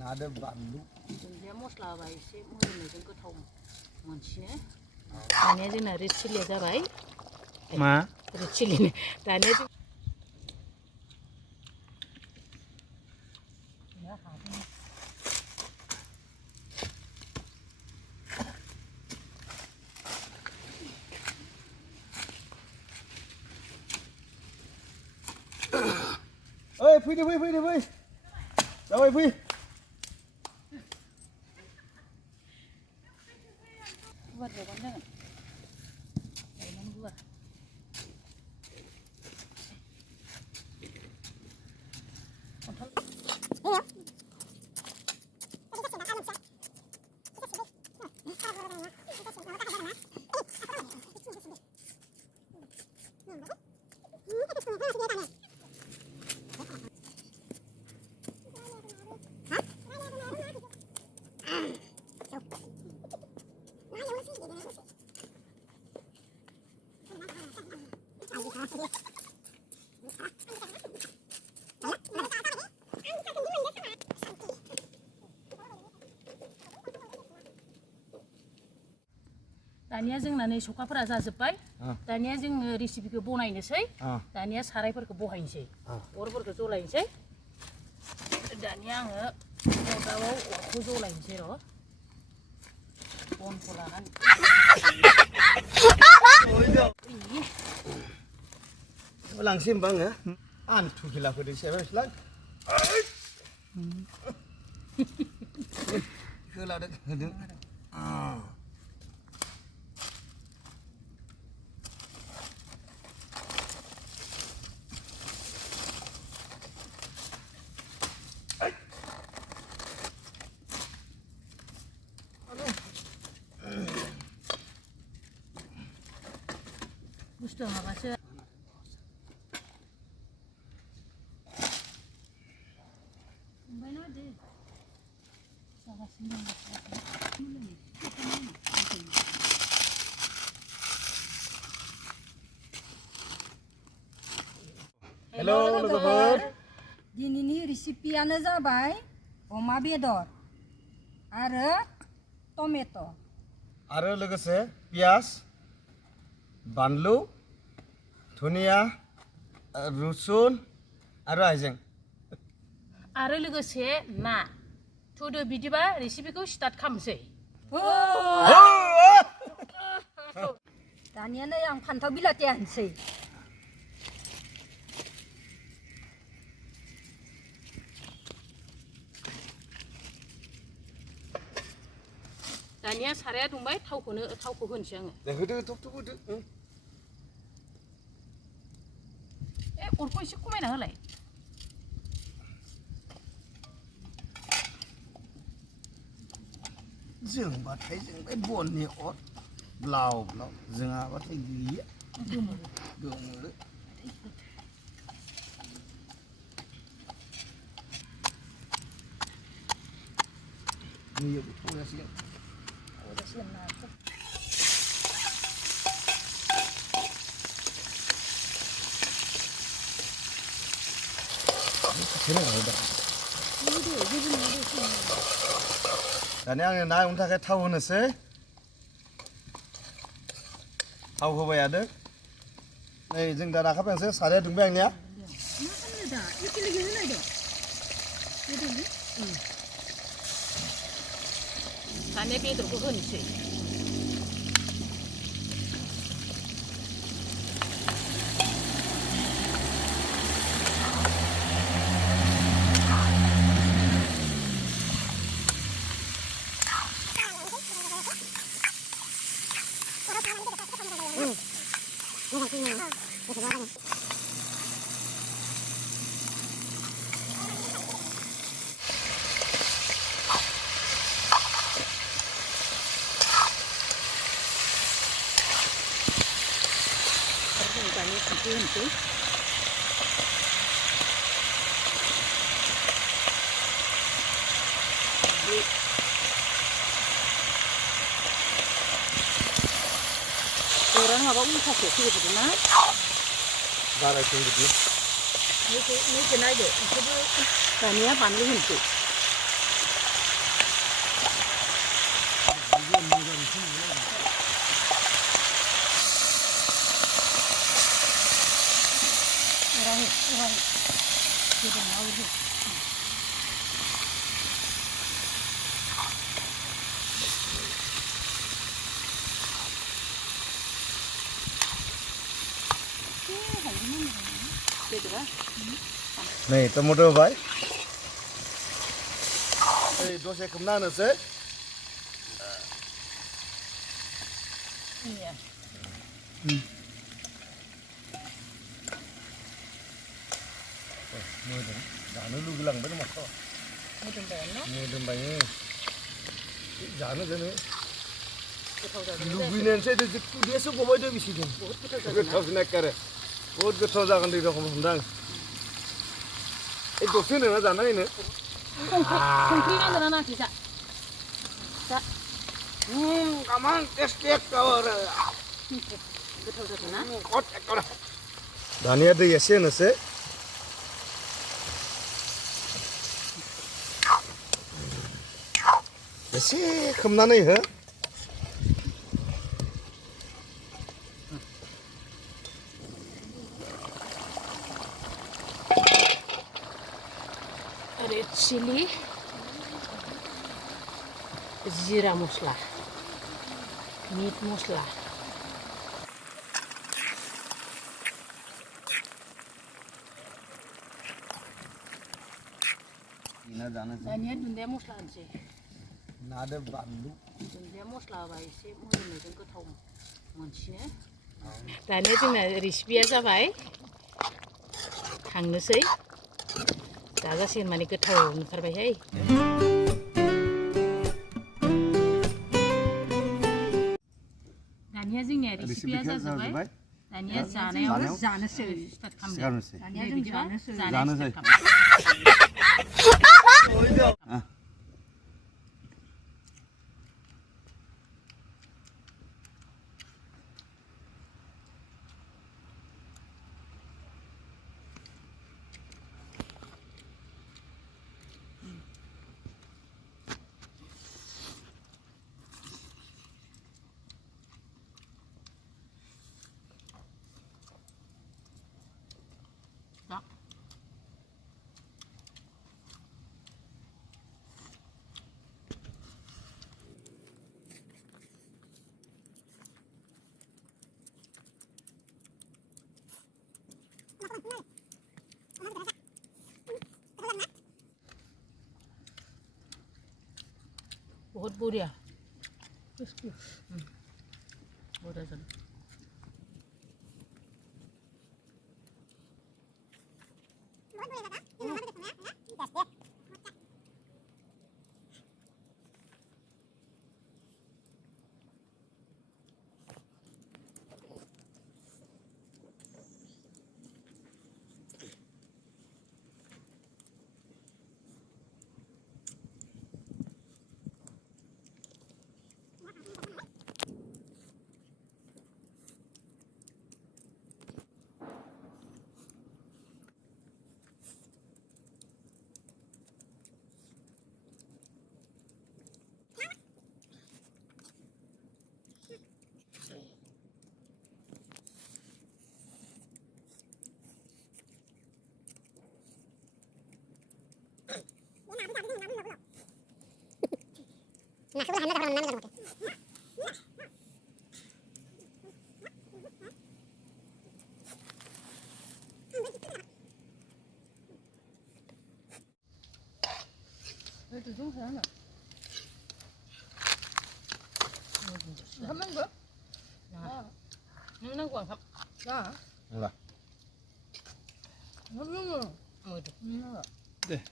नादो बानलु दुन्दिया मस्ला होबा एसे मोदोमनायजों गोथाव मोनसिनो दानिया जोंना रेड चिलिया जाबाय मा रेड चिलिनो दानिया जों ओइ फैदो फै जाबाय फै गुवार जाबानो जागोन गायनानै गुवार दानिया जोंना नै सखाफोरा जाजोब्बाय दानिया जोङो रेसिपिखौ बनायनोसै दानिया सारायफोरखौ बहायनोसै अरफोरखौ जलायनोसै दानिया आङो अरदाबाव अरखौ जलायनोसै र' बनखौ लानानै लांसै होमबा आङो आन्थु खेलाफोरजों सेबायलां होलादों होदों बुस्थुआ माबासो हेलो लोगोफोर दिनैनि रेसिपियानो जाबाय अमा बेदर आरो टमेट' आरो लोगोसे पियाज बानलु धनिया रुसुन आरो हाइजें आरो लोगोसे ना थुदो बिदिबा रेसिपिखौ स्टार्ट खालामसै दानिया नै आं फान्थाव बिलाथि हानोसै दानिया साराया दुंबाय थावखौ होनोसै आङो होदो थब होदो अरखौ एसे खमायना होलाय जोंबाथाय जोंबाय बननि अर ब्लाव ब्लाव जोङाबाथाय गैया गोमोरो नुयो थौजासिगोन दानिया आङो ना एवनो थाखाय थाव होनोसै थाव होबाय थादों नै जों दा नाखाबायसै साराया दुंबाय आंनिया दानिया बेदरखौ होनोसै होनोसै orang apa usah sih gitu na? Darah tinggi dia. Ini kenai deh, itu tania panlu hentu. नै टमेट' होबाय ओइ दसे खोबना होनोसै मोदोम जानो लुगैलांबाय माथो मोदोमबाय जानो जोनो लुगैनायानोसै खुदैयासो गबाय दं बिसिदों गोथावसिन एखेबारे बहुद गोथाव जागोन दै रखम मोनदां ए दसे नोंना जाना नायनो संख्रि नांगोना नाङाखै जा गामां टेस्टि एखेबारे गोथाव जादों ना दानिया दै एसे होनोसै एसे खोबनानै हो रेड चिली जिरा मस्ला मीट मस्ला दानिया दुन्दिया मस्ला होनोसै नादो बानलु दुन्दिया मस्ला होबा एसे मोदोमनायजों गोथाव मोनसिनो दानिया जोंना रेसिपिया जाबाय खांनोसै जाजासिगोन माने गोथाव नुथारबायहाय दानिया जोंनिया रेसिपिया जाजोब्बाय दानिया जानायाव जानोसै स्टार्ट खालामदो दानिया जों जानोसै बहुत बढ़िया बढ़िया जादों 그 정도 하나. 한번 더? nang quảng hợp 자. 몰라 한번 더. mời được 네